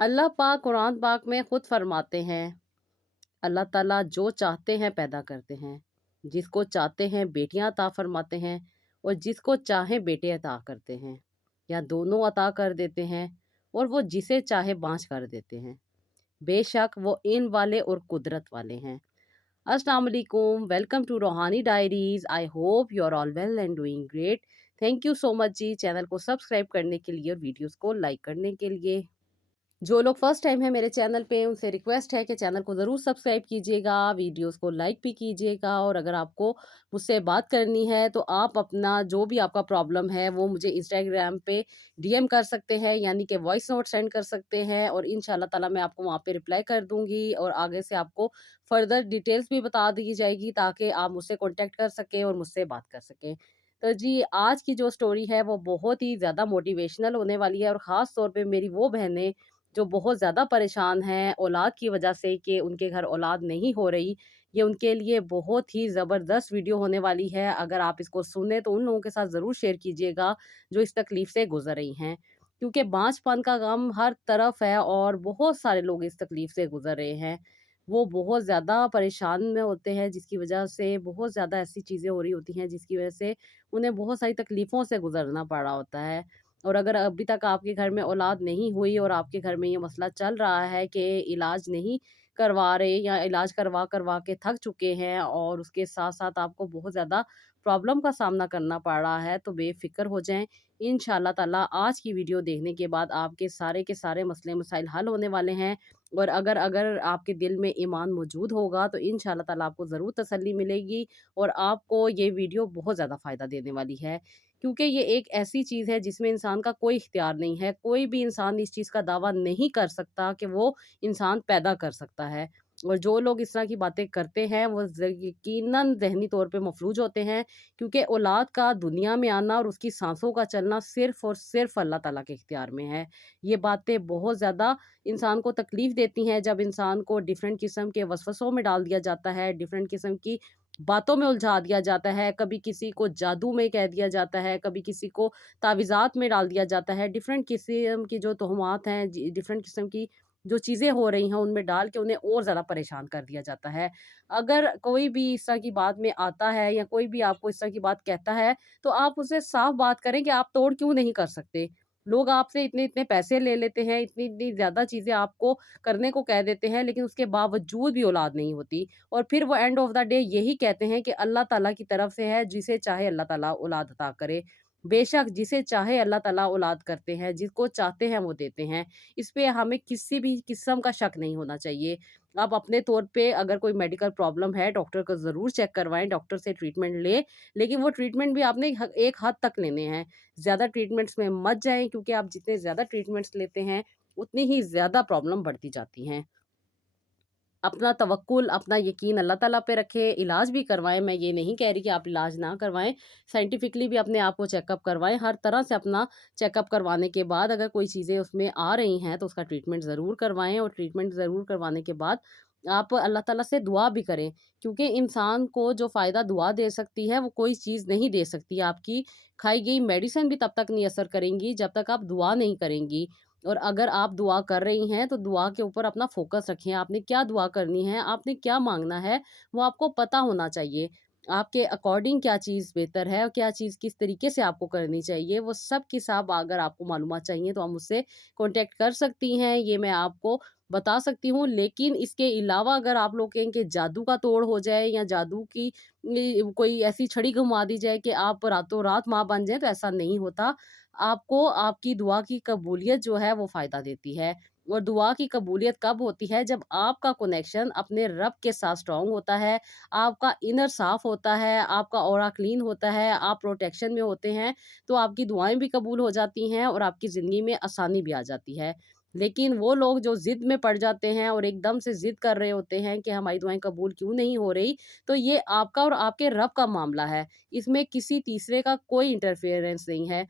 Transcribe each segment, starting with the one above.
अल्लाह पाक कुरान पाक में खुद फरमाते हैं, अल्लाह ताला जो चाहते हैं पैदा करते हैं, जिसको चाहते हैं बेटियां अता फरमाते हैं और जिसको चाहे बेटे अता करते हैं या दोनों अता कर देते हैं और वो जिसे चाहे बांझ कर देते हैं। बेशक वो इन वाले और कुदरत वाले हैं। अस्सलाम वालेकुम, welcome to Roohani diaries. I hope you are all well and doing great. Thank you so much जी, चैनल को सब्सक्राइब करने के लिए और वीडियोस को लाइक करने के लिए। जो लोग फर्स्ट टाइम है मेरे चैनल पे, उनसे रिक्वेस्ट है कि चैनल को ज़रूर सब्सक्राइब कीजिएगा, वीडियोस को लाइक भी कीजिएगा और अगर आपको मुझसे बात करनी है तो आप अपना जो भी आपका प्रॉब्लम है वो मुझे इंस्टाग्राम पे डीएम कर सकते हैं, यानी कि वॉइस नोट सेंड कर सकते हैं और इंशाल्लाह ताला मैं आपको वहाँ पे रिप्लाई कर दूँगी और आगे से आपको फर्दर डिटेल्स भी बता दी जाएगी ताकि आप मुझसे कॉन्टैक्ट कर सकें और मुझसे बात कर सकें। तो जी, आज की जो स्टोरी है वो बहुत ही ज़्यादा मोटिवेशनल होने वाली है और ख़ास तौर पे मेरी वो बहनें जो बहुत ज़्यादा परेशान हैं औलाद की वजह से कि उनके घर औलाद नहीं हो रही, ये उनके लिए बहुत ही ज़बरदस्त वीडियो होने वाली है। अगर आप इसको सुने तो उन लोगों के साथ ज़रूर शेयर कीजिएगा जो इस तकलीफ़ से गुज़र रही हैं। क्योंकि बाँझपन का गम हर तरफ है और बहुत सारे लोग इस तकलीफ़ से गुज़र रहे हैं। वो बहुत ज़्यादा परेशान में होते हैं जिसकी वजह से बहुत ज़्यादा ऐसी चीज़ें हो रही होती हैं जिसकी वजह से उन्हें बहुत सारी तकलीफ़ों से गुज़रना पड़ रहा होता है। और अगर अभी तक आपके घर में औलाद नहीं हुई और आपके घर में ये मसला चल रहा है कि इलाज नहीं करवा रहे या इलाज करवा करवा के थक चुके हैं और उसके साथ साथ आपको बहुत ज़्यादा प्रॉब्लम का सामना करना पड़ रहा है, तो बेफिक्र हो जाएं। इंशाल्लाह ताला आज की वीडियो देखने के बाद आपके सारे के सारे मसले मसाइल हल होने वाले हैं और अगर अगर आपके दिल में ईमान मौजूद होगा तो इंशाल्लाह ताला आपको ज़रूर तसल्ली मिलेगी और आपको ये वीडियो बहुत ज़्यादा फ़ायदा देने वाली है। क्योंकि ये एक ऐसी चीज़ है जिसमें इंसान का कोई इख्तियार नहीं है। कोई भी इंसान इस चीज़ का दावा नहीं कर सकता कि वो इंसान पैदा कर सकता है। और जो लोग इस तरह की बातें करते हैं वो यकीनन ज़हनी तौर पे मफलूज होते हैं क्योंकि औलाद का दुनिया में आना और उसकी साँसों का चलना सिर्फ़ और सिर्फ़ अल्लाह ताला के इख्तियार में है। ये बातें बहुत ज़्यादा इंसान को तकलीफ़ देती हैं जब इंसान को डिफ़रेंट किस्म के वसवसों में डाल दिया जाता है, डिफ़रेंट किस्म की बातों में उलझा दिया जाता है, कभी किसी को जादू में कह दिया जाता है, कभी किसी को तावीज़ात में डाल दिया जाता है। डिफ़रेंट किस्म की जो तोहमात हैं, डिफ़रेंट किस्म की जो चीज़ें हो रही हैं, उनमें डाल के उन्हें और ज़्यादा परेशान कर दिया जाता है। अगर कोई भी इस तरह की बात में आता है या कोई भी आपको इस तरह की बात कहता है, तो आप उससे साफ़ बात करें कि आप तोड़ क्यों नहीं कर सकते? लोग आपसे इतने-इतने पैसे ले लेते हैं, इतनी-इतनी ज़्यादा चीज़ें आपको करने को कह देते हैं, लेकिन उसके बावजूद भी औलाद नहीं होती। और फिर वो एंड ऑफ द डे यही कहते हैं कि अल्लाह ताला की तरफ से है, जिसे चाहे अल्लाह ताला औलाद अता करे। बेशक जिसे चाहे अल्लाह ताला औलाद करते हैं, जिसको चाहते हैं वो देते हैं। इस पे हमें किसी भी किस्म का शक नहीं होना चाहिए। आप अपने तौर पे अगर कोई मेडिकल प्रॉब्लम है, डॉक्टर को ज़रूर चेक करवाएँ, डॉक्टर से ट्रीटमेंट लें, लेकिन वो ट्रीटमेंट भी आपने एक हद तक लेने हैं। ज़्यादा ट्रीटमेंट्स में मत जाएँ क्योंकि आप जितने ज़्यादा ट्रीटमेंट्स लेते हैं, उतनी ही ज़्यादा प्रॉब्लम बढ़ती जाती हैं। अपना तवक्कुल, अपना यकीन अल्लाह ताला पे रखें, इलाज भी करवाएँ, मैं ये नहीं कह रही कि आप इलाज ना करवाएँ, साइंटिफिकली भी अपने आप को चेकअप करवाएँ, हर तरह से अपना चेकअप करवाने के बाद अगर कोई चीज़ें उसमें आ रही हैं, तो उसका ट्रीटमेंट ज़रूर करवाएँ और ट्रीटमेंट ज़रूर करवाने के बाद आप अल्लाह ताला से दुआ भी करें, क्योंकि इंसान को जो फ़ायदा दुआ दे सकती है, वो कोई चीज़ नहीं दे सकती। आपकी खाई गई मेडिसिन भी तब तक नहीं असर करेंगी, जब तक आप दुआ नहीं करेंगी। और अगर आप दुआ कर रही हैं तो दुआ के ऊपर अपना फ़ोकस रखें। आपने क्या दुआ करनी है, आपने क्या माँगना है, वो आपको पता होना चाहिए। आपके अकॉर्डिंग क्या चीज़ बेहतर है और क्या चीज़ किस तरीके से आपको करनी चाहिए, वो सब की सब अगर आपको मालूमात चाहिए तो आप मुझसे कॉन्टैक्ट कर सकती हैं। ये मैं आपको बता सकती हूँ। लेकिन इसके अलावा अगर आप लोग कहें कि जादू का तोड़ हो जाए या जादू की कोई ऐसी छड़ी घुमा दी जाए कि आप रातों-रात माँ बन जाएँ, तो ऐसा नहीं होता। आपको आपकी दुआ की कबूलियत जो है वो फ़ायदा देती है और दुआ की कबूलियत कब होती है जब आपका कनेक्शन अपने रब के साथ स्ट्रॉन्ग होता है, आपका इनर साफ़ होता है, आपका ऑरा क्लीन होता है, आप प्रोटेक्शन में होते हैं, तो आपकी दुआएँ भी कबूल हो जाती हैं और आपकी ज़िंदगी में आसानी भी आ जाती है। लेकिन वो लोग जो ज़िद में पड़ जाते हैं और एकदम से ज़िद कर रहे होते हैं कि हमारी दुआएँ कबूल क्यों नहीं हो रही, तो ये आपका और आपके रब का मामला है। इसमें किसी तीसरे का कोई इंटरफेरेंस नहीं है।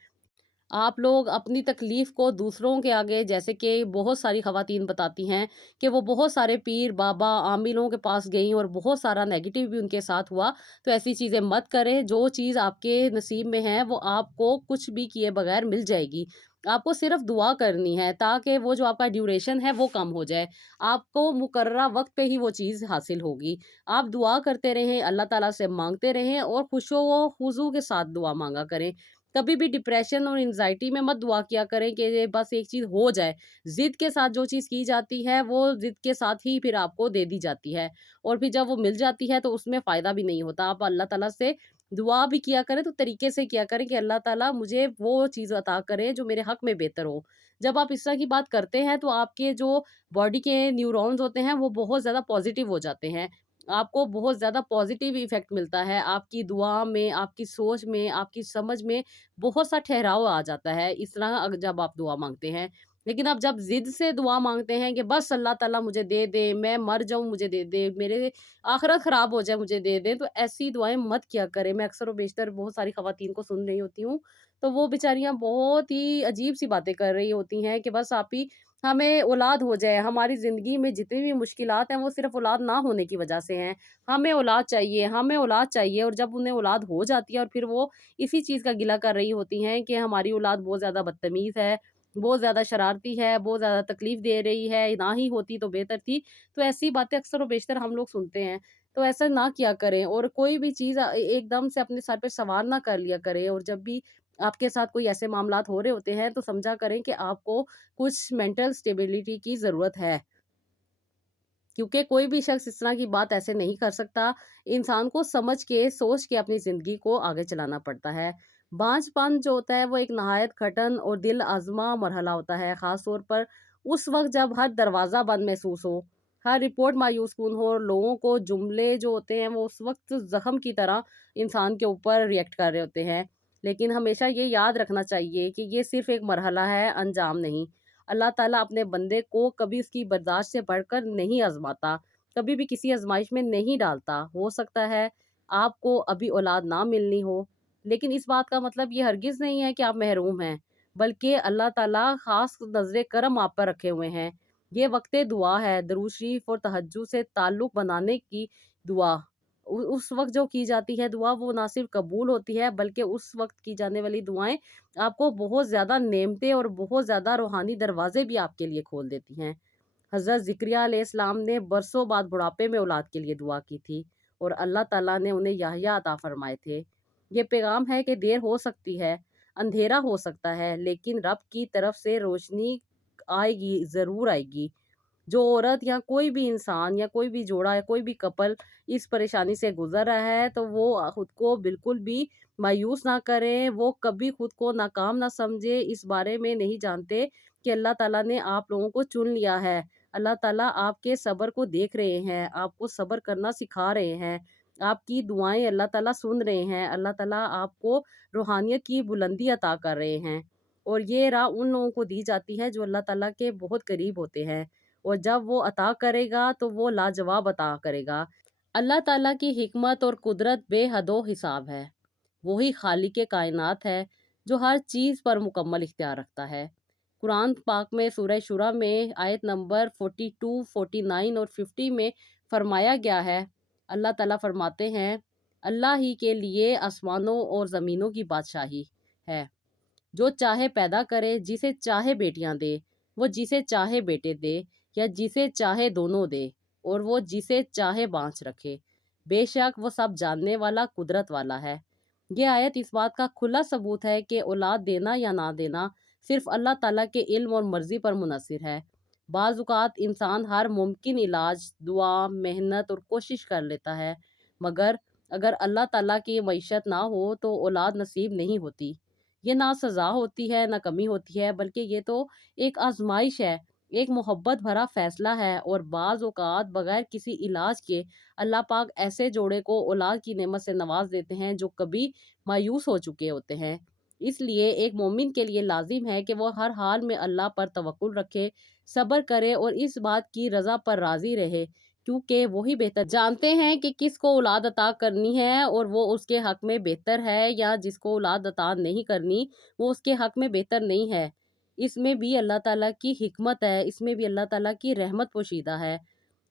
आप लोग अपनी तकलीफ़ को दूसरों के आगे, जैसे कि बहुत सारी ख़वातीन बताती हैं कि वो बहुत सारे पीर, बाबा, आमिलों के पास गईं और बहुत सारा नेगेटिव भी उनके साथ हुआ। तो ऐसी चीज़ें मत करें, जो चीज़ आपके नसीब में है वो आपको कुछ भी किए बगैर मिल जाएगी। آپ کو صرف دعا کرنی ہے تاکہ وہ جو آپ کا ڈیوریشن ہے وہ کم ہو جائے، آپ کو مقررہ وقت پہ ہی وہ چیز حاصل ہوگی۔ آپ دعا کرتے رہیں، اللہ تعالیٰ سے مانگتے رہیں اور خوش و خضوع کے ساتھ دعا مانگا کریں۔ کبھی بھی ڈپریشن اور انزائٹی میں مت دعا کیا کریں کہ یہ بس ایک چیز ہو جائے۔ ضد کے ساتھ جو چیز کی جاتی ہے وہ ضد کے ساتھ ہی پھر آپ کو دے دی جاتی ہے، اور پھر جب وہ مل جاتی ہے تو اس میں فائدہ بھی نہیں ہوتا۔ آپ اللہ تعالیٰ سے دعا بھی کیا کریں تو طریقے سے کیا کریں کہ اللہ تعالیٰ مجھے وہ چیز عطا کرے جو میرے حق میں بہتر ہو۔ جب آپ اس طرح کی بات کرتے ہیں تو آپ کے جو باڈی کے نیورونز ہوتے ہیں وہ بہت زیادہ پازیٹیو ہو جاتے ہیں، آپ کو بہت زیادہ پازیٹیو ایفیکٹ ملتا ہے، آپ کی دعا میں، آپ کی سوچ میں، آپ کی سمجھ میں بہت سا ٹھہراؤ آ جاتا ہے اس طرح جب آپ دعا مانگتے ہیں۔ لیکن آپ جب ضد سے دعا مانگتے ہیں کہ بس اللہ تعالیٰ مجھے دے دے، میں مر جاؤں مجھے دے دے، میرے آخرت خراب ہو جائے مجھے دے دیں، تو ایسی دعائیں مت کیا کریں۔ میں اکثر و بیشتر بہت ساری خواتین کو سن رہی ہوتی ہوں، تو وہ بیچاریاں بہت ہی عجیب سی باتیں کر رہی ہوتی ہیں کہ بس آپ ہی ہمیں اولاد ہو جائے، ہماری زندگی میں جتنی بھی مشکلات ہیں وہ صرف اولاد نہ ہونے کی وجہ سے ہیں، ہمیں اولاد چاہیے، ہمیں اولاد چاہیے، اور جب انہیں اولاد ہو جاتی ہے اور پھر وہ اسی چیز کا گلہ کر رہی ہوتی ہیں کہ ہماری اولاد بہت زیادہ بدتمیز ہے، بہت زیادہ شرارتی ہے، بہت زیادہ تکلیف دے رہی ہے، نہ ہی ہوتی تو بہتر تھی۔ تو ایسی باتیں اکثر و بیشتر ہم لوگ سنتے ہیں، تو ایسا نہ کیا کریں، اور کوئی بھی چیز ایک دم سے اپنے سر پہ سوار نہ کر لیا کریں، اور جب بھی آپ کے ساتھ کوئی ایسے معاملات ہو رہے ہوتے ہیں تو سمجھا کریں کہ آپ کو کچھ مینٹل اسٹیبلٹی کی ضرورت ہے، کیونکہ کوئی بھی شخص اس طرح کی بات ایسے نہیں کر سکتا۔ انسان کو سمجھ کے سوچ کے اپنی زندگی کو آگے چلانا پڑتا ہے۔ بانجھ پن جو ہوتا ہے وہ ایک نہایت کھٹن اور دل آزما مرحلہ ہوتا ہے، خاص طور پر اس وقت جب ہر دروازہ بند محسوس ہو، ہر رپورٹ مایوس کن ہو، اور لوگوں کو جملے جو ہوتے ہیں وہ اس وقت زخم کی طرح انسان کے اوپر ریئیکٹ کر رہے ہوتے ہیں۔ لیکن ہمیشہ یہ یاد رکھنا چاہیے کہ یہ صرف ایک مرحلہ ہے، انجام نہیں۔ اللہ تعالیٰ اپنے بندے کو کبھی اس کی برداشت سے بڑھ کر نہیں آزماتا، کبھی بھی کسی آزمائش میں نہیں ڈالتا۔ ہو سکتا ہے آپ کو ابھی اولاد نہ ملنی ہو، لیکن اس بات کا مطلب یہ ہرگز نہیں ہے کہ آپ محروم ہیں، بلکہ اللہ تعالیٰ خاص نظر کرم آپ پر رکھے ہوئے ہیں۔ یہ وقت دعا ہے، درود شریف اور تہجد سے تعلق بنانے کی دعا۔ اس وقت جو کی جاتی ہے دعا وہ نہ صرف قبول ہوتی ہے بلکہ اس وقت کی جانے والی دعائیں آپ کو بہت زیادہ نعمتیں اور بہت زیادہ روحانی دروازے بھی آپ کے لیے کھول دیتی ہیں۔ حضرت زکریا علیہ السلام نے برسوں بعد بڑھاپے میں اولاد کے لیے دعا کی تھی، اور اللہ تعالیٰ نے انہیں یحییٰ عطا فرمائے تھے۔ یہ پیغام ہے کہ دیر ہو سکتی ہے، اندھیرا ہو سکتا ہے، لیکن رب کی طرف سے روشنی آئے گی، ضرور آئے گی۔ جو عورت یا کوئی بھی انسان یا کوئی بھی جوڑا یا کوئی بھی کپل اس پریشانی سے گزر رہا ہے تو وہ خود کو بالکل بھی مایوس نہ کریں، وہ کبھی خود کو ناکام نہ سمجھے، اس بارے میں نہیں جانتے کہ اللہ تعالیٰ نے آپ لوگوں کو چن لیا ہے۔ اللہ تعالیٰ آپ کے صبر کو دیکھ رہے ہیں، آپ کو صبر کرنا سکھا رہے ہیں، آپ کی دعائیں اللہ تعالیٰ سن رہے ہیں، اللہ تعالیٰ آپ کو روحانیت کی بلندی عطا کر رہے ہیں، اور یہ راہ ان لوگوں کو دی جاتی ہے جو اللہ تعالیٰ کے بہت قریب ہوتے ہیں، اور جب وہ عطا کرے گا تو وہ لاجواب عطا کرے گا۔ اللہ تعالیٰ کی حکمت اور قدرت بے حد و حساب ہے، وہی خالق کائنات ہے جو ہر چیز پر مکمل اختیار رکھتا ہے۔ قرآن پاک میں سورہ شورى میں آیت نمبر 42، 49 اور 50 میں فرمایا گیا ہے، اللہ تعالیٰ فرماتے ہیں، اللہ ہی کے لیے آسمانوں اور زمینوں کی بادشاہی ہے، جو چاہے پیدا کرے، جسے چاہے بیٹیاں دے، وہ جسے چاہے بیٹے دے، یا جسے چاہے دونوں دے، اور وہ جسے چاہے بانچ رکھے، بے شک وہ سب جاننے والا، قدرت والا ہے۔ یہ آیت اس بات کا کھلا ثبوت ہے کہ اولاد دینا یا نہ دینا صرف اللہ تعالیٰ کے علم اور مرضی پر منحصر ہے۔ بعض اوقات انسان ہر ممکن علاج، دعا، محنت اور کوشش کر لیتا ہے، مگر اگر اللہ تعالیٰ کی معیشت نہ ہو تو اولاد نصیب نہیں ہوتی۔ یہ نہ سزا ہوتی ہے نہ کمی ہوتی ہے، بلکہ یہ تو ایک آزمائش ہے، ایک محبت بھرا فیصلہ ہے، اور بعض اوقات بغیر کسی علاج کے اللہ پاک ایسے جوڑے کو اولاد کی نعمت سے نواز دیتے ہیں جو کبھی مایوس ہو چکے ہوتے ہیں۔ اس لیے ایک مومن کے لیے لازم ہے کہ وہ ہر حال میں اللہ پر توکل رکھے، صبر کرے اور اس بات کی رضا پر راضی رہے، کیونکہ وہی بہتر جانتے ہیں کہ کس کو اولاد عطا کرنی ہے اور وہ اس کے حق میں بہتر ہے، یا جس کو اولاد عطا نہیں کرنی وہ اس کے حق میں بہتر نہیں ہے۔ اس میں بھی اللہ تعالیٰ کی حکمت ہے، اس میں بھی اللہ تعالیٰ کی رحمت پوشیدہ ہے۔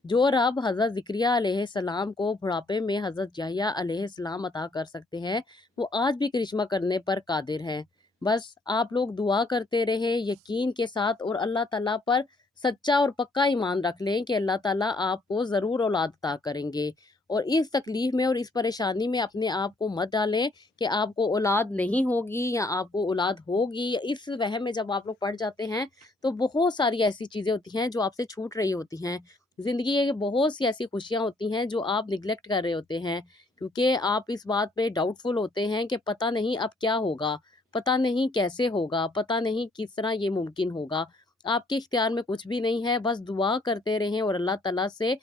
جو رب حضرت زکریا علیہ السلام کو بڑھاپے میں حضرت یحییٰ علیہ السلام عطا کر سکتے ہیں، وہ آج بھی کرشمہ کرنے پر قادر ہیں۔ बस आप लोग दुआ करते रहें यकीन के साथ, और अल्लाह ताला पर सच्चा और पक्का ईमान रख लें कि अल्लाह ताला आपको ज़रूर औलाद अता करेंगे। और इस तकलीफ़ में और इस परेशानी में अपने आप को मत डालें कि आपको औलाद नहीं होगी या आपको औलाद होगी। इस वहम में जब आप लोग पड़ जाते हैं, तो बहुत सारी ऐसी चीज़ें होती हैं जो आपसे छूट रही होती हैं। ज़िंदगी की बहुत सी ऐसी खुशियाँ होती हैं जो आप निग्लेक्ट कर रहे होते हैं, क्योंकि आप इस बात पे डाउटफुल होते हैं कि पता नहीं अब क्या होगा, पता नहीं कैसे होगा, पता नहीं किस तरह ये मुमकिन होगा। आपके इख्तियार में कुछ भी नहीं है, बस दुआ करते रहें और अल्लाह ताला से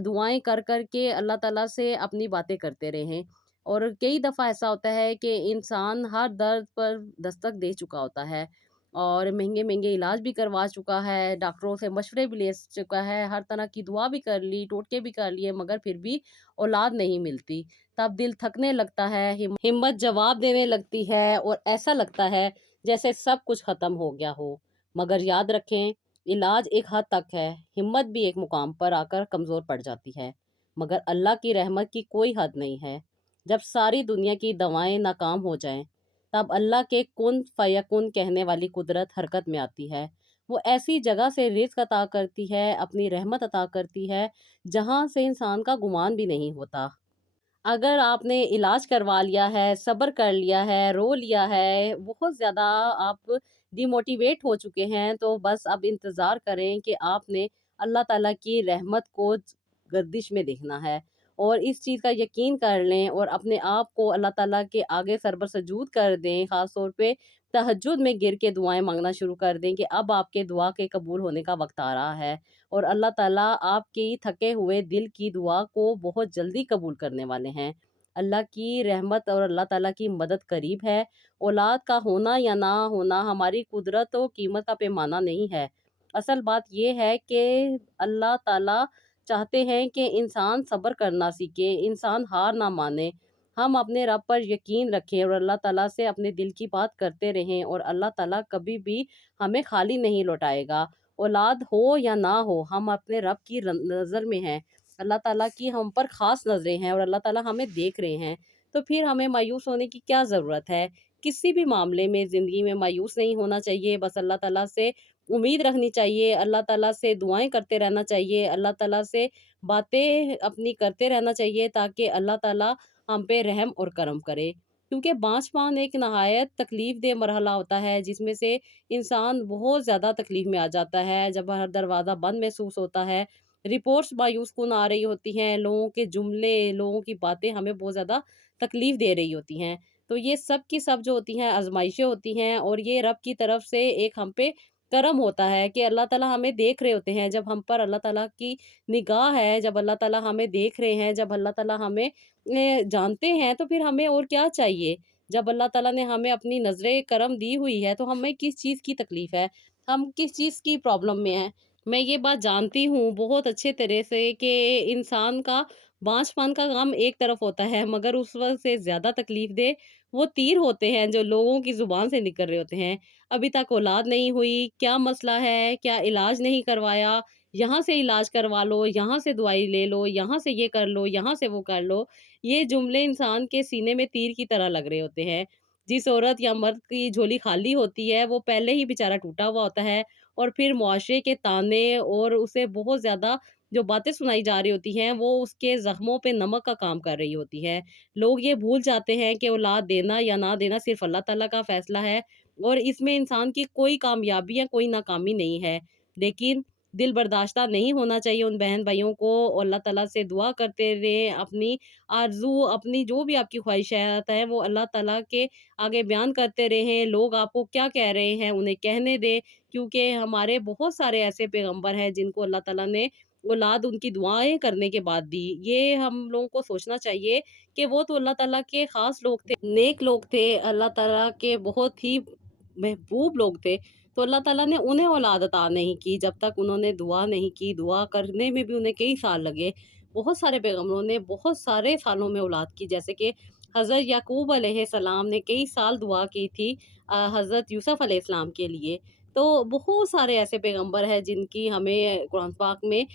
दुआएँ कर कर के अल्लाह ताला से अपनी बातें करते रहें। और कई दफ़ा ऐसा होता है कि इंसान हर दर्द पर दस्तक दे चुका होता है और महँगे-महँगे इलाज भी करवा चुका है, डॉक्टरों से मशवरे भी ले चुका है, हर तरह की दुआ भी कर ली, टोटके भी कर लिए, मगर फिर भी औलाद नहीं मिलती। तब दिल थकने लगता है, हिम्मत जवाब देने लगती है और ऐसा लगता है जैसे सब कुछ ख़त्म हो गया हो। मगर याद रखें, इलाज एक हद तक है, हिम्मत भी एक मुकाम पर आकर कमज़ोर पड़ जाती है। मगर अल्लाह की रहमत की कोई हद नहीं है। जब सारी दुनिया की दवाएँ नाकाम हो जाएँ, तब अल्लाह के कुन फ़यकुन कहने वाली कुदरत हरकत में आती है। वो ऐसी जगह से रिज़्क़ अता करती है, अपनी रहमत अता करती है, जहाँ से इंसान का गुमान भी नहीं होता। अगर आपने इलाज करवा लिया है, सब्र कर लिया है, रो लिया है, बहुत ज़्यादा आप डिमोटिवेट हो चुके हैं, तो बस अब इंतज़ार करें कि आपने अल्लाह ताला की रहमत को गर्दिश में देखना है। और इस चीज़ का यकीन कर लें और अपने आप को अल्लाह ताला के आगे सरबर सजूद कर दें, ख़ास तौर पे तहज्जुद में गिर के दुआएँ माँगना शुरू कर दें कि अब आपके दुआ के कबूल होने का वक़्त आ रहा है। और अल्लाह ताला आपकी थके हुए दिल की दुआ को बहुत जल्दी कबूल करने वाले हैं। अल्लाह की रहमत और अल्लाह ताला की मदद करीब है। औलाद का होना या ना होना हमारी कुदरत और कीमत का पैमाना नहीं है। असल बात ये है कि अल्लाह ताला चाहते हैं कि इंसान सब्र करना सीखे, इंसान हार ना माने। हम अपने रब पर यकीन रखें और अल्लाह ताला से अपने दिल की बात करते रहें, और अल्लाह ताला कभी भी हमें खाली नहीं लौटाएगा। औलाद हो या ना हो, हम अपने रब की नज़र में हैं। अल्लाह ताला की हम पर ख़ास नज़रें हैं और अल्लाह ताला हमें देख रहे हैं। तो फिर हमें मायूस होने की क्या ज़रूरत है? किसी भी मामले में ज़िंदगी में मायूस नहीं होना चाहिए। बस अल्लाह ताला से उम्मीद रखनी चाहिए, अल्लाह ताला से दुआएँ करते रहना चाहिए, अल्लाह ताला से बातें अपनी करते रहना चाहिए, ताकि अल्लाह ताला हम पे रहम और करम करे। क्योंकि बांझपन एक नहायत तकलीफ़ देह मरहला होता है, जिसमें से इंसान बहुत ज़्यादा तकलीफ़ में आ जाता है। जब हर दरवाज़ा बंद महसूस होता है, रिपोर्ट्स मायूस कुन आ रही होती हैं, लोगों के जुमले, लोगों की बातें हमें बहुत ज़्यादा तकलीफ़ दे रही होती हैं। तो ये सब की सब जो होती हैं आज़माइशें होती हैं, और ये रब की तरफ से एक हम पे करम होता है कि अल्लाह ताला हमें देख रहे होते हैं। जब हम पर अल्लाह ताला की निगाह है, जब अल्लाह ताला हमें देख रहे हैं, जब अल्लाह ताला हमें जानते हैं, तो फिर हमें और क्या चाहिए? जब अल्लाह ताला ने हमें अपनी नज़रे करम दी हुई है, तो हमें किस चीज़ की तकलीफ़ है? हम किस चीज़ की प्रॉब्लम में हैं? मैं ये बात जानती हूँ बहुत अच्छे तरह से कि इंसान का बाँझपन का गम एक तरफ होता है, मगर उस वक़्त से ज़्यादा तकलीफ़ दे वो तीर होते हैं जो लोगों की ज़ुबान से निकल रहे होते हैं। अभी तक औलाद नहीं हुई, क्या मसला है? क्या इलाज नहीं करवाया? यहाँ से इलाज करवा लो, यहाँ से दवाई ले लो, यहाँ से ये कर लो, यहाँ से वो कर लो। ये जुमले इंसान के सीने में तीर की तरह लग रहे होते हैं। जिस औरत या मर्द की झोली खाली होती है, वो पहले ही बेचारा टूटा हुआ होता है, और फिर मुआशरे के ताने और उसे बहुत ज़्यादा जो बातें सुनाई जा रही होती हैं, वो उसके ज़ख्मों पे नमक का काम कर रही होती है। लोग ये भूल जाते हैं कि औलाद देना या ना देना सिर्फ़ अल्लाह ताला का फ़ैसला है, और इसमें इंसान की कोई कामयाबी या कोई नाकामी नहीं है। लेकिन दिल बर्दाश्ता नहीं होना चाहिए उन बहन-भाइयों को, और अल्लाह ताला से दुआ करते रहें, अपनी आरज़ू, अपनी जो भी आपकी ख़्वाहिशात हैं, वो अल्लाह ताला के आगे बयान करते रहें। लोग आपको क्या कह रहे हैं, उन्हें कहने दें, क्योंकि हमारे बहुत सारे ऐसे पैगम्बर हैं, जिनको अल्लाह ताला ने औलाद उनकी दुआएँ करने के बाद दी। ये हम लोगों को सोचना चाहिए कि वो तो अल्लाह ताला के ख़ास लोग थे, नेक लोग थे, अल्लाह ताला के बहुत ही महबूब लोग थे। तो अल्लाह ताला ने उन्हें औलाद अता नहीं की, जब तक उन्होंने दुआ नहीं की। दुआ करने में भी उन्हें कई साल लगे। बहुत सारे पैगम्बरों ने बहुत सारे सालों में औलाद की, जैसे कि हज़रत याकूब अलैहिस्सलाम ने कई साल दुआ की थी हज़रत यूसुफ़ अलैहिस्सलाम के लिए। तो बहुत सारे ऐसे पैगंबर हैं जिनकी हमें कुरान पाक में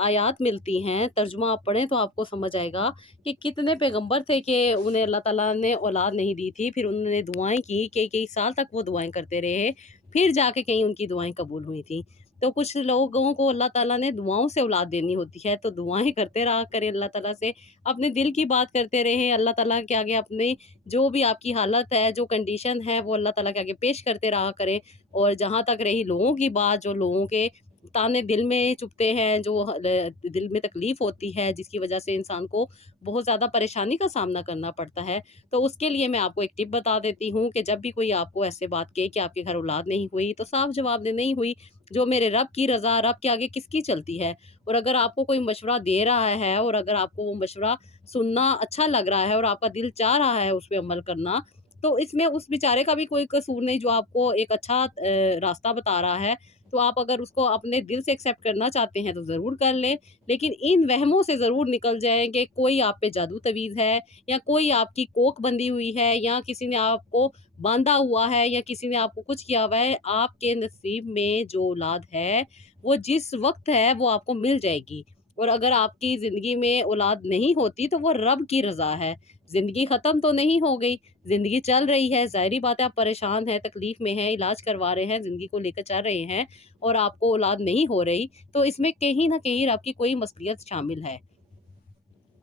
आयात मिलती हैं। तर्जुमा आप पढ़ें तो आपको समझ आएगा कि कितने पैगंबर थे कि उन्हें अल्लाह ताला ने औलाद नहीं दी थी। फिर उन्होंने दुआएँ की, कई-कई साल तक वो दुआएँ करते रहे, फिर जाके कहीं उनकी दुआएँ कबूल हुई थी। तो कुछ लोगों को अल्लाह ताला ने दुआओं से औलाद देनी होती है, तो दुआएँ करते रहा करें अल्लाह ताला से, अपने दिल की बात करते रहें, अल्लाह ताला के आगे अपनी जो भी आपकी हालत है, जो कंडीशन है, वो अल्लाह ताला के आगे पेश करते रहा करें। और जहाँ तक रही लोगों की बात, जो लोगों के ताने दिल में चुभते हैं, जो दिल में तकलीफ़ होती है, जिसकी वजह से इंसान को बहुत ज़्यादा परेशानी का सामना करना पड़ता है, तो उसके लिए मैं आपको एक टिप बता देती हूँ कि जब भी कोई आपको ऐसे बात कहे कि आपके घर औलाद नहीं हुई, तो साफ जवाब दें, नहीं हुई, जो मेरे रब की रज़ा, रब के आगे किसकी चलती है। और अगर आपको कोई मशवरा दे रहा है और अगर आपको वो मशवरा सुनना अच्छा लग रहा है और आपका दिल चाह रहा है उस पे अमल करना, तो इसमें उस बेचारे का भी कोई कसूर नहीं जो आपको एक अच्छा रास्ता बता रहा है। तो आप अगर उसको अपने दिल से एक्सेप्ट करना चाहते हैं तो ज़रूर कर लें, लेकिन इन वहमों से ज़रूर निकल जाएँ कि कोई आप पे जादू तवीज़ है या कोई आपकी कोख बंधी हुई है या किसी ने आपको बाँधा हुआ है या किसी ने आपको कुछ किया हुआ है। आपके नसीब में जो औलाद है, वो जिस वक़्त है वो आपको मिल जाएगी। और अगर आपकी ज़िंदगी में औलाद नहीं होती तो वो रब की रज़ा है। ज़िंदगी ख़त्म तो नहीं हो गई, ज़िंदगी चल रही है, ज़ाहिर-सी बात है आप परेशान हैं, तकलीफ़ में हैं, इलाज करवा रहे हैं, ज़िंदगी को लेकर चल रहे हैं और आपको औलाद नहीं हो रही, तो इसमें कहीं न कहीं आपकी कोई मसलियत शामिल है।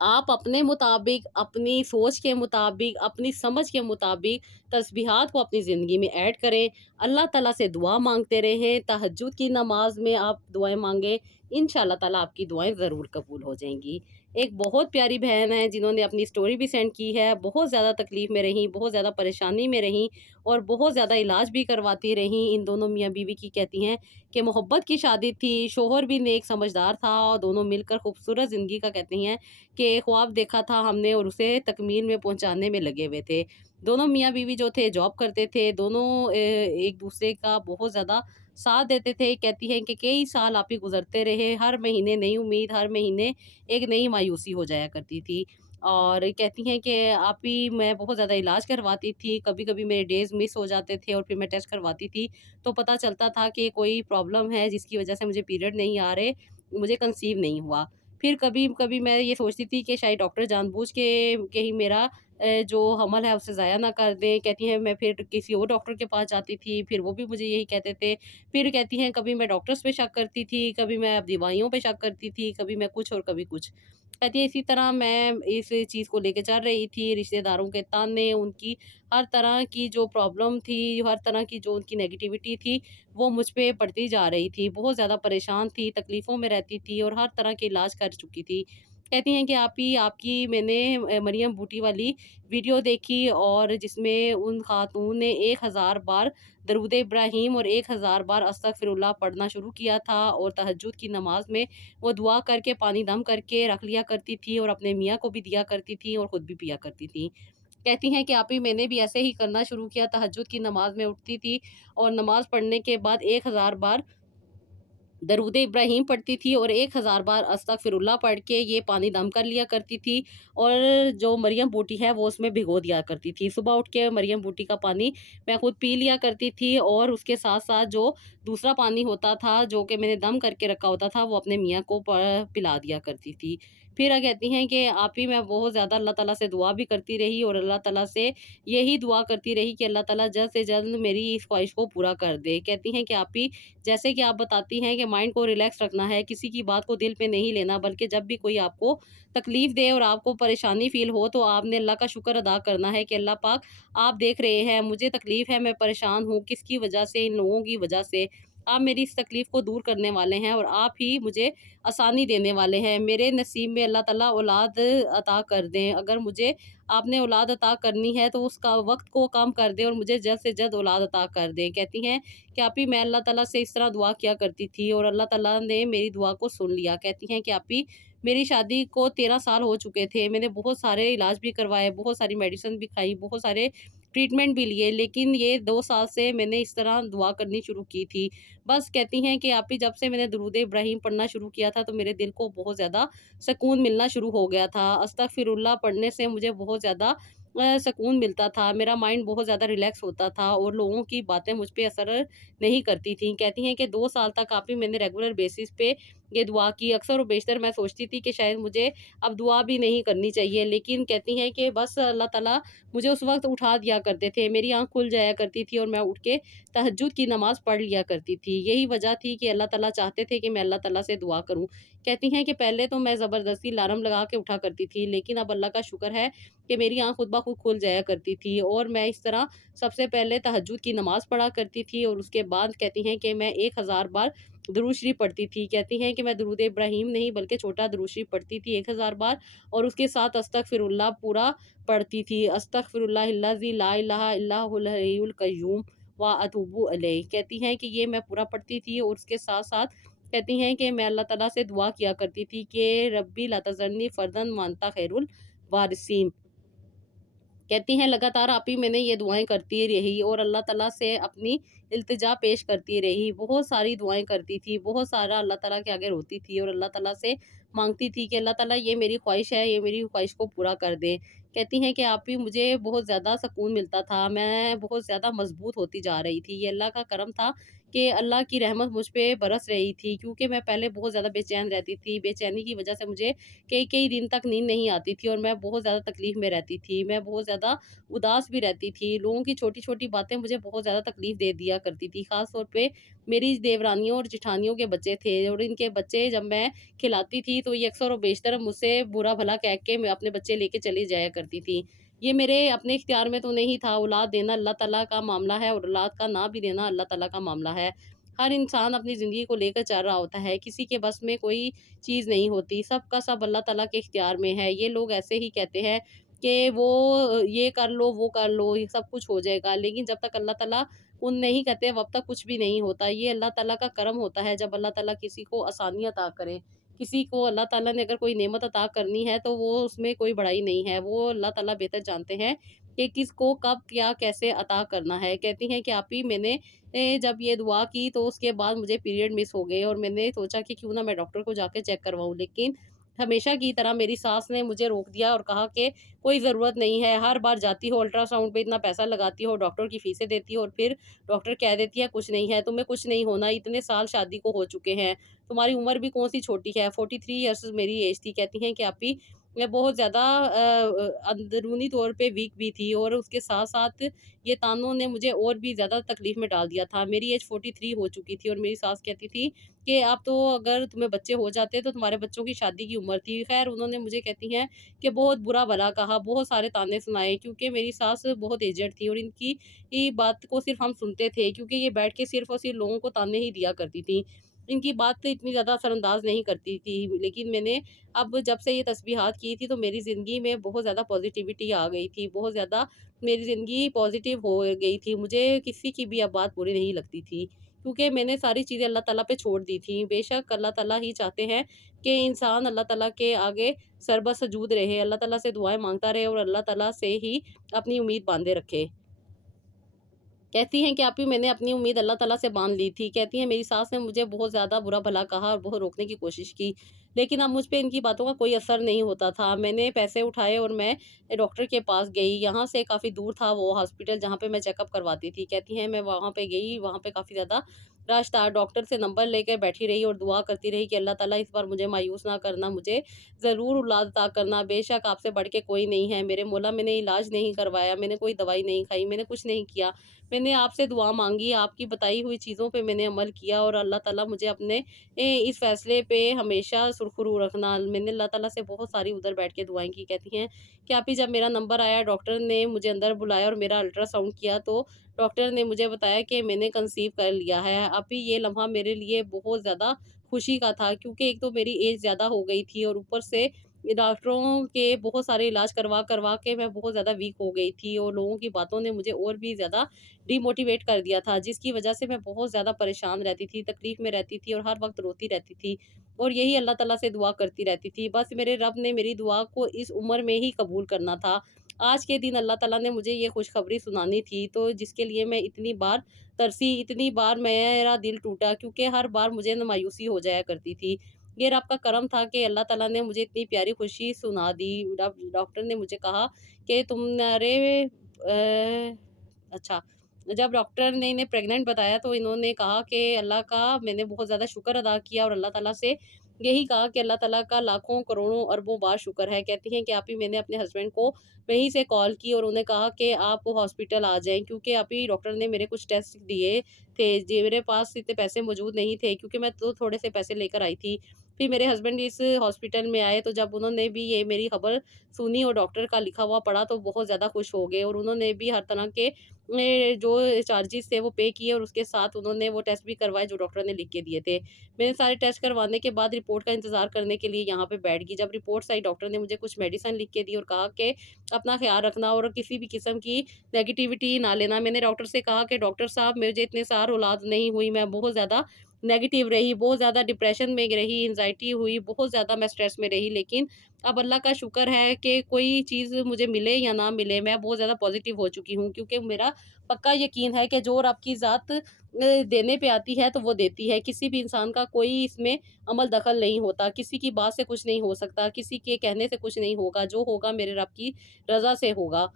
आप अपने मुताबिक, अपनी सोच के मुताबिक, अपनी समझ के मुताबिक तस्बीहात को अपनी ज़िंदगी में ऐड करें। अल्लाह ताला से दुआ माँगते रहें, तहज्जुद की नमाज़ में आप दुआएँ माँगें, इंशाअल्लाह ताला आपकी दुआएँ ज़रूर कबूल हो जाएँगी। एक बहुत प्यारी बहन है जिन्होंने अपनी स्टोरी भी सेंड की है, बहुत ज़्यादा तकलीफ़ में रहीं, बहुत ज़्यादा परेशानी में रहीं और बहुत ज़्यादा इलाज भी करवाती रहीं। इन दोनों मियाँ-बीवी की कहती हैं कि मोहब्बत की शादी थी, शौहर भी नेक समझदार था और दोनों मिलकर खूबसूरत ज़िंदगी का कहती हैं कि ख्वाब देखा था हमने और उसे तकमील में पहुँचाने में लगे हुए थे। दोनों मियाँ-बीवी जो थे जॉब करते थे, दोनों एक-दूसरे का बहुत ज़्यादा साथ देते थे। कहती हैं कि कई साल आप ही गुज़रते रहे, हर महीने नई उम्मीद, हर महीने एक नई मायूसी हो जाया करती थी। और कहती हैं कि आप ही मैं बहुत ज़्यादा इलाज करवाती थी, कभी-कभी मेरे डेज़ मिस हो जाते थे और फिर मैं टेस्ट करवाती थी, तो पता चलता था कि कोई प्रॉब्लम है जिसकी वज़ह से मुझे पीरियड नहीं आ रहे, मुझे कंसीव नहीं हुआ। फिर कभी-कभी मैं ये सोचती थी कि शायद डॉक्टर जानबूझ के ही मेरा जो हमल है उसे ज़ाया ना कर दें। कहती हैं मैं फिर किसी और डॉक्टर के पास जाती थी, फिर वो भी मुझे यही कहते थे। फिर कहती हैं कभी मैं डॉक्टर्स पे शक करती थी, कभी मैं दवाइयों पे शक करती थी, कभी मैं कुछ और कभी कुछ। कहती है इसी तरह मैं इस चीज़ को लेके चल रही थी, रिश्तेदारों के ताने, उनकी हर तरह की जो प्रॉब्लम थी, हर तरह की जो उनकी नेगेटिविटी थी, वो मुझ पे पड़ती जा रही थी। बहुत ज़्यादा परेशान थी, तकलीफ़ों में रहती थी और हर तरह के इलाज कर चुकी थी। कहती हैं कि आपकी मैंने मरियम बूटी वाली वीडियो देखी और जिसमें उन खातून ने 1000 बार दरूद इब्राहीम और 1000 बार अस्तगफिरुल्लाह पढ़ना शुरू किया था और तहज्जुद की नमाज़ में वो दुआ करके पानी दम करके रख लिया करती थी और अपने मियाँ को भी दिया करती थी और खुद भी पिया करती थी। कहती हैं कि आप ही मैंने भी ऐसे ही करना शुरू किया, तहज्जुद की नमाज़ में उठती थी और नमाज़ पढ़ने के बाद 1000 बार दरूद इब्राहीम पढ़ती थी और 1000 बार अस्तगफिरुल्लाह पढ़ के ये पानी दम कर लिया करती थी और जो मरियम बूटी है वो उसमें भिगो दिया करती थी। सुबह उठ के मरियम बूटी का पानी मैं खुद पी लिया करती थी और उसके साथ-साथ जो दूसरा पानी होता था, जो कि मैंने दम करके रखा होता था, वो अपने मियाँ को पिला दिया करती थी। फिर कहती हैं कि आप ही मैं बहुत ज़्यादा अल्लाह ताला से दुआ भी करती रही और अल्लाह ताला से यही दुआ करती रही कि अल्लाह ताला जल्द से जल्द मेरी इस ख्वाहिश को पूरा कर दे। कहती हैं कि आप ही जैसे कि आप बताती हैं कि माइंड को रिलैक्स रखना है, किसी की बात को दिल पे नहीं लेना, बल्कि जब भी कोई आपको तकलीफ़ दे और आपको परेशानी फ़ील हो, तो आपने अल्लाह का शुक्र अदा करना है कि अल्लाह पाक आप देख रहे हैं, मुझे तकलीफ़ है, मैं परेशान हूँ, किसकी वजह से, इन लोगों की वजह से। आप मेरी इस तकलीफ़ को दूर करने वाले हैं और आप ही मुझे आसानी देने वाले हैं। मेरे नसीब में अल्लाह ताला औलाद अता कर दें। अगर मुझे आपने औलाद अता करनी है, तो उसका वक़्त को कम कर दें और मुझे जल्द से जल्द औलाद अता कर दें। कहती हैं कि आप ही मैं अल्लाह ताला से इस तरह दुआ किया करती थी और अल्लाह ताला ने मेरी दुआ को सुन लिया। कहती हैं कि आप ही मेरी शादी को 13 साल हो चुके थे। मैंने बहुत सारे इलाज भी करवाए, बहुत सारी मेडिसिन भी खाई, बहुत सारे ट्रीटमेंट भी लिए, लेकिन ये 2 साल से मैंने इस तरह दुआ करनी शुरू की थी। बस कहती हैं कि आप ही जब से मैंने दुरूद इब्राहीम पढ़ना शुरू किया था, तो मेरे दिल को बहुत ज़्यादा सुकून मिलना शुरू हो गया था। अस्तगफिरुल्लाह पढ़ने से मुझे बहुत ज़्यादा सुकून मिलता था, मेरा माइंड बहुत ज़्यादा रिलैक्स होता था और लोगों की बातें मुझ पे असर नहीं करती थीं। कहती हैं कि 2 साल तक आप ही मैंने रेगुलर बेसिस पे ये दुआ की। अक्सर और बेशतर मैं सोचती थी कि शायद मुझे अब दुआ भी नहीं करनी चाहिए, लेकिन कहती हैं कि बस अल्लाह ताला मुझे उस वक़्त उठा दिया करते थे। मेरी आँख खुल जाया करती थी और मैं उठ के तहज्जुद की नमाज़ पढ़ लिया करती थी। यही वजह थी कि अल्लाह ताला चाहते थे कि मैं अल्लाह ताला से दुआ करूँ। कहती हैं कि पहले तो मैं ज़बरदस्ती अलार्म लगा के उठा करती थी, लेकिन अब अल्लाह का शुक्र है कि मेरी आँख खुद ब खुद खुल जाया करती थी और मैं इस तरह सबसे पहले तहज्जुद की नमाज़ पढ़ा करती थी और उसके बाद कहती हैं कि मैं 1000 बार दुरूद शरीफ पढ़ती थी। कहती हैं कि मैं दुरूद इब्राहीम नहीं बल्कि छोटा दुरूद शरीफ पढ़ती थी 1000 बार और उसके साथ अस्तगफिरुल्लाह पूरा पढ़ती थी। अस्तगफिरुल्लाहिल्लज़ी ला इलाहा इल्ला हुवल हय्युल कय्यूम व अतूबु अलैह। कहती हैं कि ये मैं पूरा पढ़ती थी और उसके साथ-साथ कहती हैं कि मैं अल्लाह ताला से दुआ किया करती थी कि रब्बी ला तज़रनी फ़र्दन व अंता खैरुल वारिसीन। कहती हैं लगातार आप ही मैंने ये दुआएँ करती रही और अल्लाह ताला से अपनी इल्तिजा पेश करती रही। बहुत सारी दुआएँ करती थी, बहुत सारा अल्लाह ताला के आगे रोती थी और अल्लाह ताला से माँगती थी कि अल्लाह ताला ये मेरी ख़्वाहिश है, ये मेरी ख़्वाहिश को पूरा कर दें। कहती हैं कि आप ही मुझे बहुत ज़्यादा सुकून मिलता था, मैं बहुत ज़्यादा मज़बूत होती जा रही थी। ये अल्लाह का करम था कि अल्लाह की रहमत मुझ पे बरस रही थी, क्योंकि मैं पहले बहुत ज़्यादा बेचैन रहती थी। बेचैनी की वज़ह से मुझे कई-कई दिन तक नींद नहीं आती थी और मैं बहुत ज़्यादा तकलीफ़ में रहती थी। मैं बहुत ज़्यादा उदास भी रहती थी। लोगों की छोटी-छोटी बातें मुझे बहुत ज़्यादा तकलीफ़ दे दिया करती थी। ख़ास तौर पे मेरी देवरानियों और जेठानियों के बच्चे थे और इनके बच्चे जब मैं खिलाती थी तो ये अक्सर और बेशतर मुझसे बुरा-भला कह के मैं अपने बच्चे लेके चली जाया करती थी। ये मेरे अपने इख्तियार में तो नहीं था, औलाद देना अल्लाह ताला का मामला है और औलाद का ना भी देना अल्लाह ताला का मामला है। हर इंसान अपनी ज़िंदगी को लेकर चल रहा होता है, किसी के बस में कोई चीज़ नहीं होती, सब का सब अल्लाह ताला के इख्तियार में है। ये लोग ऐसे ही कहते हैं कि वो ये कर लो, वो कर लो, ये सब कुछ हो जाएगा, लेकिन जब तक अल्लाह ताला उन नहीं कहते तब तक कुछ भी नहीं होता। ये अल्लाह ताला का करम होता है जब अल्लाह ताला किसी को आसानी अता करे। किसी को अल्लाह ताला ने अगर कोई नेमत अता करनी है तो वो उसमें कोई बड़ाई नहीं है। वो अल्लाह ताला बेहतर जानते हैं कि किसको कब क्या कैसे अता करना है। कहती हैं कि आप ही मैंने जब ये दुआ की तो उसके बाद मुझे पीरियड मिस हो गए और मैंने सोचा कि क्यों ना मैं डॉक्टर को जाके चेक करवाऊँ। लेकिन हमेशा की तरह मेरी सास ने मुझे रोक दिया और कहा कि कोई ज़रूरत नहीं है, हर बार जाती हो अल्ट्रासाउंड पे इतना पैसा लगाती हो, डॉक्टर की फ़ीसें देती हो और फिर डॉक्टर कह देती है कुछ नहीं है, तुम्हें कुछ नहीं होना, इतने साल शादी को हो चुके हैं, तुम्हारी उम्र भी कौन-सी छोटी है, 43 इयर्स मेरी एज थी। कहती हैं कि आप ही मैं बहुत ज़्यादा अंदरूनी तौर पे वीक भी थी और उसके साथ-साथ ये तानों ने मुझे और भी ज़्यादा तकलीफ़ में डाल दिया था। मेरी एज 43 हो चुकी थी और मेरी सास कहती थी कि अब तो अगर तुम्हें बच्चे हो जाते तो तुम्हारे बच्चों की शादी की उम्र थी। ख़ैर उन्होंने मुझे कहती हैं कि बहुत बुरा-भला कहा, बहुत सारे ताने सुनाए, क्योंकि मेरी सास बहुत एजेड थी और इनकी बात को सिर्फ़ हम सुनते थे, क्योंकि ये बैठ के सिर्फ़ और सिर्फ़ लोगों को ताने ही दिया करती थी। इनकी बात इतनी ज़्यादा असरअंदाज़ नहीं करती थी। लेकिन मैंने अब जब से ये तस्बीहात की थी तो मेरी ज़िंदगी में बहुत ज़्यादा पॉज़िटिविटी आ गई थी। बहुत ज़्यादा मेरी ज़िंदगी पॉज़िटिव हो गई थी। मुझे किसी की भी अब बात बुरी नहीं लगती थी, क्योंकि मैंने सारी चीज़ें अल्लाह ताला पे छोड़ दी थी। बेशक अल्लाह ताला ही चाहते हैं कि इंसान अल्लाह ताला के आगे सरबसजूद रहे, अल्लाह ताला से दुआएँ माँगता रहे और अल्लाह ताला से ही अपनी उम्मीद बाँधे रखे। कहती हैं कि आप ही मैंने अपनी उम्मीद अल्लाह ताला से बाँध ली थी। कहती हैं मेरी सास ने मुझे बहुत ज़्यादा बुरा-भला कहा और बहुत रोकने की कोशिश की, लेकिन अब मुझ पे इनकी बातों का कोई असर नहीं होता था। मैंने पैसे उठाए और मैं डॉक्टर के पास गई। यहाँ से काफ़ी दूर था वो हॉस्पिटल जहाँ पे मैं चेकअप करवाती थी। कहती हैं मैं वहाँ पे गई, वहाँ पे काफ़ी ज़्यादा रश था। डॉक्टर से नंबर लेकर बैठी रही और दुआ करती रही कि अल्लाह ताला इस बार मुझे मायूस ना करना, मुझे ज़रूर औलाद अता करना। बेशक आपसे बढ़ के कोई नहीं है। मेरे मौला मैंने इलाज नहीं करवाया, मैंने कोई दवाई नहीं खाई, मैंने कुछ नहीं किया। मैंने आपसे दुआ माँगी, आपकी बताई हुई चीज़ों पे मैंने अमल किया और अल्लाह ताला मुझे अपने इस फ़ैसले पे हमेशा सुरख़ुरू रखना। मैंने अल्लाह ताला से बहुत सारी उधर बैठ के दुआएँ की। कहती हैं कि आप ही जब मेरा नंबर आया, डॉक्टर ने मुझे अंदर बुलाया और मेरा अल्ट्रासाउंड किया तो डॉक्टर ने मुझे बताया कि मैंने कंसीव कर लिया है। आप ही ये लम्हा मेरे लिए बहुत ज़्यादा खुशी का था, क्योंकि एक तो मेरी एज ज़्यादा हो गई थी और ऊपर से ये डॉक्टरों के बहुत सारे इलाज करवा के मैं बहुत ज़्यादा वीक हो गई थी और लोगों की बातों ने मुझे और भी ज़्यादा डिमोटिवेट कर दिया था, जिसकी वजह से मैं बहुत ज़्यादा परेशान रहती थी, तकलीफ़ में रहती थी और हर वक़्त रोती रहती थी और यही अल्लाह ताला से दुआ करती रहती थी। बस मेरे रब ने मेरी दुआ को इस उम्र में ही कबूल करना था। आज के दिन अल्लाह ताला ने मुझे ये खुशखबरी सुनानी थी, तो जिसके लिए मैं इतनी बार तरसी, इतनी बार मेरा दिल टूटा, क्योंकि हर बार मुझे ना मायूसी हो जाया करती थी। ये रब का करम था कि अल्लाह ताला ने मुझे इतनी प्यारी खुशी सुना दी। डॉक्टर ने मुझे कहा कि तुम्हारे अच्छा, जब डॉक्टर ने इन्हें प्रेग्नेंट बताया तो इन्होंने कहा कि अल्लाह का मैंने बहुत ज़्यादा शुक्र अदा किया और अल्लाह ताला से यही कहा कि अल्लाह ताला का लाखों, करोड़ों, अरबों बार शुक्र है। कहती हैं कि आप ही मैंने अपने हस्बैंड को वहीं से कॉल की और उन्हें कहा कि आप हॉस्पिटल आ जाएँ, क्योंकि अभी डॉक्टर ने मेरे कुछ टेस्ट दिए थे। जी, मेरे पास इतने पैसे मौजूद नहीं थे क्योंकि मैं तो थोड़े से पैसे लेकर आई थी। फिर मेरे हस्बैंड इस हॉस्पिटल में आए तो जब उन्होंने भी ये मेरी खबर सुनी और डॉक्टर का लिखा हुआ पढ़ा तो बहुत ज़्यादा खुश हो गए और उन्होंने भी हर तरह के जो चार्जेस थे वो पे किए और उसके साथ उन्होंने वो टेस्ट भी करवाए जो डॉक्टर ने लिख के दिए थे। मैंने सारे टेस्ट करवाने के बाद रिपोर्ट का इंतज़ार करने के लिए यहाँ पे बैठ गई। जब रिपोर्ट्स आई डॉक्टर ने मुझे कुछ मेडिसिन लिख के दी और कहा कि अपना ख़्याल रखना और किसी भी किस्म की नेगेटिविटी ना लेना। मैंने डॉक्टर से कहा कि डॉक्टर साहब मुझे इतने साल औलाद नहीं हुई, मैं बहुत ज़्यादा नेगेटिव रही, बहुत ज़्यादा डिप्रेशन में रही, एंग्ज़ायटी हुई, बहुत ज़्यादा मैं स्ट्रेस में रही। लेकिन अब अल्लाह का शुक्र है कि कोई चीज़ मुझे मिले या ना मिले, मैं बहुत ज़्यादा पॉज़िटिव हो चुकी हूँ, क्योंकि मेरा पक्का यकीन है कि जो रब की ज़ात देने पे आती है तो वो देती है। किसी भी इंसान का कोई इसमें अमल दखल नहीं होता, किसी की बात से कुछ नहीं हो सकता, किसी के कहने से कुछ नहीं होगा, जो होगा मेरे रब की रज़ा से होगा।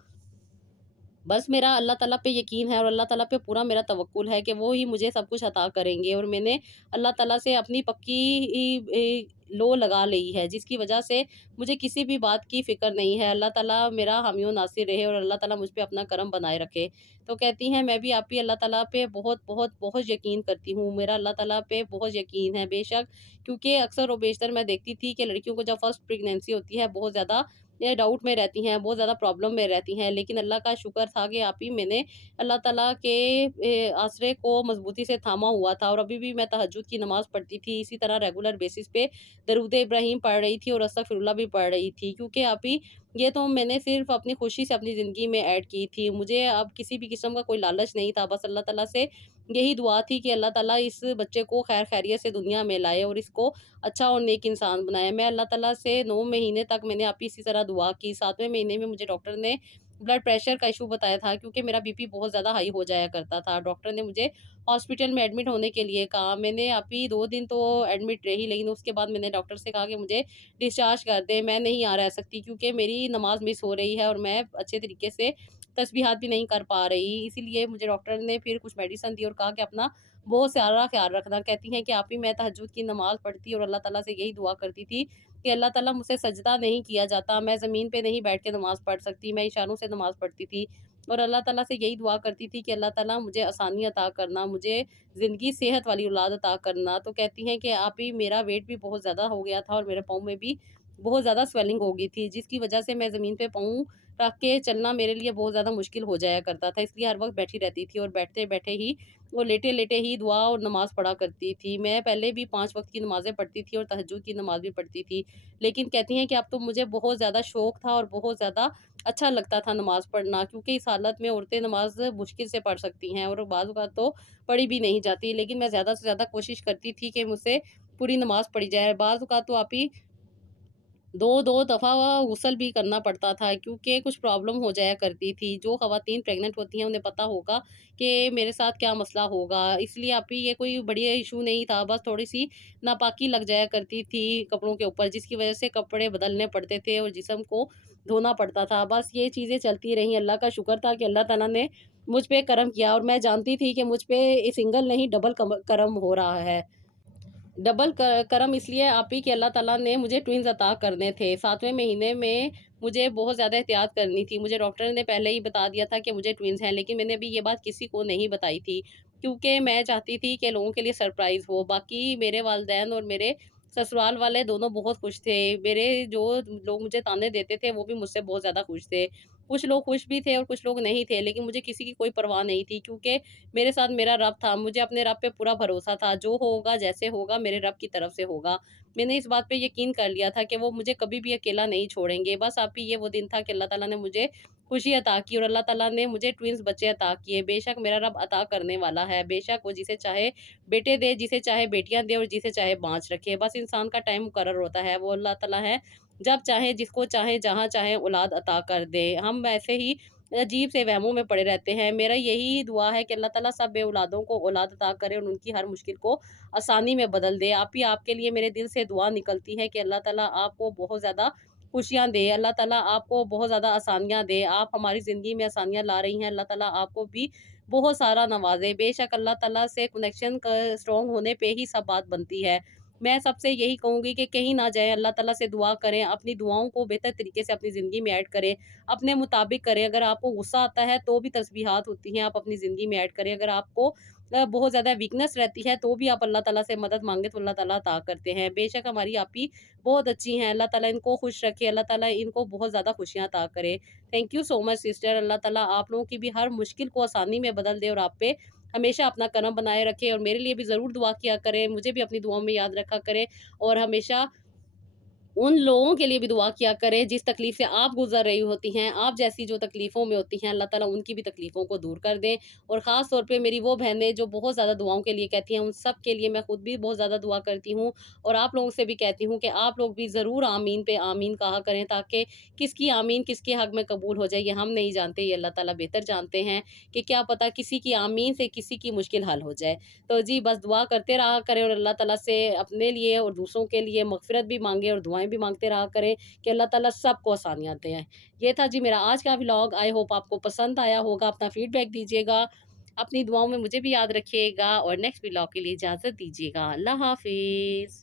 बस मेरा अल्लाह ताला पे यकीन है और अल्लाह ताला पे पूरा मेरा तवक्कुल है कि वो ही मुझे सब कुछ अता करेंगे और मैंने अल्लाह ताला से अपनी पक्की लो लगा ली है, जिसकी वजह से मुझे किसी भी बात की फ़िक्र नहीं है। अल्लाह ताला मेरा हामी और नासिर रहे और अल्लाह ताला मुझ पे अपना करम बनाए रखे। तो कहती हैं मैं भी आप ही अल्लाह ताला पे बहुत बहुत बहुत यकीन करती हूँ। मेरा अल्लाह ताला पे बहुत यकीन है बेशक, क्योंकि अक्सर और बेशतर मैं देखती थी कि लड़कियों को जब फर्स्ट प्रेगनेंसी होती है बहुत ज़्यादा ये डाउट में रहती हैं, बहुत ज़्यादा प्रॉब्लम में रहती हैं। लेकिन अल्लाह का शुक्र था कि आप ही मैंने अल्लाह ताला के आसरे को मज़बूती से थामा हुआ था और अभी भी मैं तहज्जुद की नमाज़ पढ़ती थी। इसी तरह रेगुलर बेसिस पे दरूद इब्राहीम पढ़ रही थी और अस्तगफिरुल्लाह भी पढ़ रही थी, क्योंकि आप ही ये तो मैंने सिर्फ़ अपनी खुशी से अपनी ज़िंदगी में ऐड की थी। मुझे अब किसी भी किस्म का कोई लालच नहीं था। बस अल्लाह ताला से यही दुआ थी कि अल्लाह ताला इस बच्चे को खैर खैरियत से दुनिया में लाए और इसको अच्छा और नेक इंसान बनाए। मैं अल्लाह ताला से 9 महीने तक मैंने आप ही इसी तरह दुआ की। 7वें महीने में मुझे डॉक्टर ने ब्लड प्रेशर का इश्यू बताया था, क्योंकि मेरा बीपी बहुत ज़्यादा हाई हो जाया करता था। डॉक्टर ने मुझे हॉस्पिटल में एडमिट होने के लिए कहा। मैंने आप ही 2 दिन तो एडमिट रही, लेकिन उसके बाद मैंने डॉक्टर से कहा कि मुझे डिस्चार्ज कर दें, मैं नहीं यहाँ रह सकती, क्योंकि मेरी नमाज़ मिस हो रही है और मैं अच्छे तरीके से तस्बीहात भी नहीं कर पा रही। इसीलिए मुझे डॉक्टर ने फिर कुछ मेडिसिन दी और कहा कि अपना बहुत सारा ख़्याल रखना। कहती हैं कि आप ही मैं तहज्जुद की नमाज़ पढ़ती और अल्लाह ताला से यही दुआ करती थी कि अल्लाह ताला मुझसे सजदा नहीं किया जाता, मैं ज़मीन पे नहीं बैठ के नमाज़ पढ़ सकती, मैं इशारों से नमाज़ पढ़ती थी और अल्लाह ताला से यही दुआ करती थी कि अल्लाह ताला मुझे आसानी अता करना, मुझे ज़िंदगी सेहत वाली औलाद अता करना। तो कहती हैं कि आप ही मेरा वेट भी बहुत ज़्यादा हो गया था और मेरे पाँव में भी बहुत ज़्यादा स्वेलिंग हो गई थी, जिसकी वजह से मैं ज़मीन पे पाँव रख के चलना मेरे लिए बहुत ज़्यादा मुश्किल हो जाया करता था। इसलिए हर वक़्त बैठी रहती थी और बैठते-बैठे ही और लेटे-लेटे ही दुआ और नमाज़ पढ़ा करती थी। मैं पहले भी 5 वक़्त की नमाज़ें पढ़ती थी और तहज्जुद की नमाज़ भी पढ़ती थी। लेकिन कहती हैं कि अब तो मुझे बहुत ज़्यादा शौक था और बहुत ज़्यादा अच्छा लगता था नमाज़ पढ़ना, क्योंकि इस हालत में औरतें नमाज़ मुश्किल से पढ़ सकती हैं और बाज़ औक़ात तो पढ़ी भी नहीं जाती। लेकिन मैं ज़्यादा से ज़्यादा कोशिश करती थी कि मुझसे पूरी नमाज़ पढ़ी जाए। बाज़ औक़ात तो आप ही 2-2 दफ़ा गुस्ल भी करना पड़ता था, क्योंकि कुछ प्रॉब्लम हो जाया करती थी। जो ख़वातीन प्रेग्नेंट होती हैं उन्हें पता होगा कि मेरे साथ क्या मसला होगा। इसलिए आप ही ये कोई बढ़िया इश्यू नहीं था, बस थोड़ी-सी नापाकी लग जाया करती थी कपड़ों के ऊपर, जिसकी वज़ह से कपड़े बदलने पड़ते थे और जिस्म को धोना पड़ता था। बस ये चीज़ें चलती रहीं। अल्लाह का शुक्र था कि अल्लाह ताला ने मुझ पे करम किया और मैं जानती थी कि मुझ पे सिंगल नहीं डबल करम हो रहा है। डबल करम इसलिए आप ही कि अल्लाह ताला ने मुझे ट्विन्स अता करने थे। 7वें महीने में मुझे बहुत ज़्यादा एहतियात करनी थी। मुझे डॉक्टर ने पहले ही बता दिया था कि मुझे ट्विन्स हैं, लेकिन मैंने अभी ये बात किसी को नहीं बताई थी, क्योंकि मैं चाहती थी कि लोगों के लिए सरप्राइज़ हो। बाकी मेरे वालिदैन और मेरे ससुराल वाले दोनों बहुत खुश थे। मेरे जो लोग मुझे ताने देते थे, वो भी मुझसे बहुत ज़्यादा खुश थे। कुछ लोग खुश भी थे और कुछ लोग नहीं थे, लेकिन मुझे किसी की कोई परवाह नहीं थी, क्योंकि मेरे साथ मेरा रब था। मुझे अपने रब पे पूरा भरोसा था, जो होगा, जैसे होगा, मेरे रब की तरफ से होगा। मैंने इस बात पे यकीन कर लिया था कि वो मुझे कभी भी अकेला नहीं छोड़ेंगे। बस आप ही ये वो दिन था कि अल्लाह ताला ने मुझे खुशी अता की और अल्लाह ताला ने मुझे ट्विन्स बच्चे अता किए। बेशक मेरा रब अता करने वाला है, बेशक वो जिसे चाहे बेटे दे, जिसे चाहे बेटियाँ दे और जिसे चाहे बाँच रखे। बस इंसान का टाइम मुकर्रर होता है, वो अल्लाह ताला है, जब चाहे, जिसको चाहे, जहाँ चाहे औलाद अता कर दे। हम ऐसे ही अजीब से वहमों में पड़े रहते हैं। मेरा यही दुआ है कि अल्लाह ताला सब बे-औलादों को औलाद अता करे और उनकी हर मुश्किल को आसानी में बदल दे। आपके लिए मेरे दिल से दुआ निकलती है कि अल्लाह ताला आपको बहुत ज़्यादा खुशियाँ दे, अल्लाह ताला आपको बहुत ज़्यादा आसानियाँ दे। आप हमारी ज़िंदगी में आसानियाँ ला रही हैं, अल्लाह ताला आपको भी बहुत सारा नवाज़े। बेशक अल्लाह ताला से कनेक्शन स्ट्रॉन्ग होने पे ही सब बात बनती है। मैं सबसे यही कहूँगी कि कहीं ना जाएँ, अल्लाह ताला से दुआ करें, अपनी दुआओं को बेहतर तरीके से अपनी ज़िंदगी में ऐड करें, अपने मुताबिक करें। अगर आपको गुस्सा आता है तो भी तस्बीहात होती हैं, आप अपनी ज़िंदगी में ऐड करें। अगर आपको बहुत ज़्यादा वीकनेस रहती है तो भी आप अल्लाह ताला से मदद माँगे तो अल्लाह ताला अता करते हैं। बेशक हमारी आपी बहुत अच्छी हैं, अल्लाह ताला इनको खुश रखे, अल्लाह ताला इनको बहुत ज़्यादा खुशियाँ अता करे। Thank you so much sister, Allah ताला आप लोगों की भी हर मुश्किल को आसानी में बदल दे और आप पे हमेशा अपना करम बनाए रखे और मेरे लिए भी ज़रूर दुआ किया करें, मुझे भी अपनी दुआओं में याद रखा करें और हमेशा उन लोगों के लिए भी दुआ किया करें जिस तकलीफ़ से आप गुज़र रही होती हैं, आप जैसी जो तकलीफ़ों में होती हैं, अल्लाह ताला उनकी भी तकलीफ़ों को दूर कर दें। और ख़ास तौर पे मेरी वो बहनें जो बहुत ज़्यादा दुआओं के लिए कहती हैं, उन सब के लिए मैं खुद भी बहुत ज़्यादा दुआ करती हूँ और आप लोगों से भी कहती हूँ कि आप लोग भी ज़रूर आमीन पे आमीन कहा करें, ताकि किसकी आमीन किसके हक़ में कबूल हो जाए, ये हम नहीं जानते, ये अल्लाह ताला बेहतर जानते हैं कि क्या पता किसी की आमीन से किसी की मुश्किल हल हो जाए। तो जी बस दुआ करते रहा करें और अल्लाह ताला से अपने लिए और दूसरों के लिए मग़फ़िरत भी माँगे और दुआएँ भी माँगते रहा करें कि अल्लाह ताला सबको आसानियाँ दें। ये था जी मेरा आज का व्लॉग, आई होप आपको पसंद आया होगा। अपना फ़ीडबैक दीजिएगा, अपनी दुआओं में मुझे भी याद रखिएगा और नेक्स्ट व्लॉग के लिए इजाज़त दीजिएगा। अल्लाह हाफ़िज़।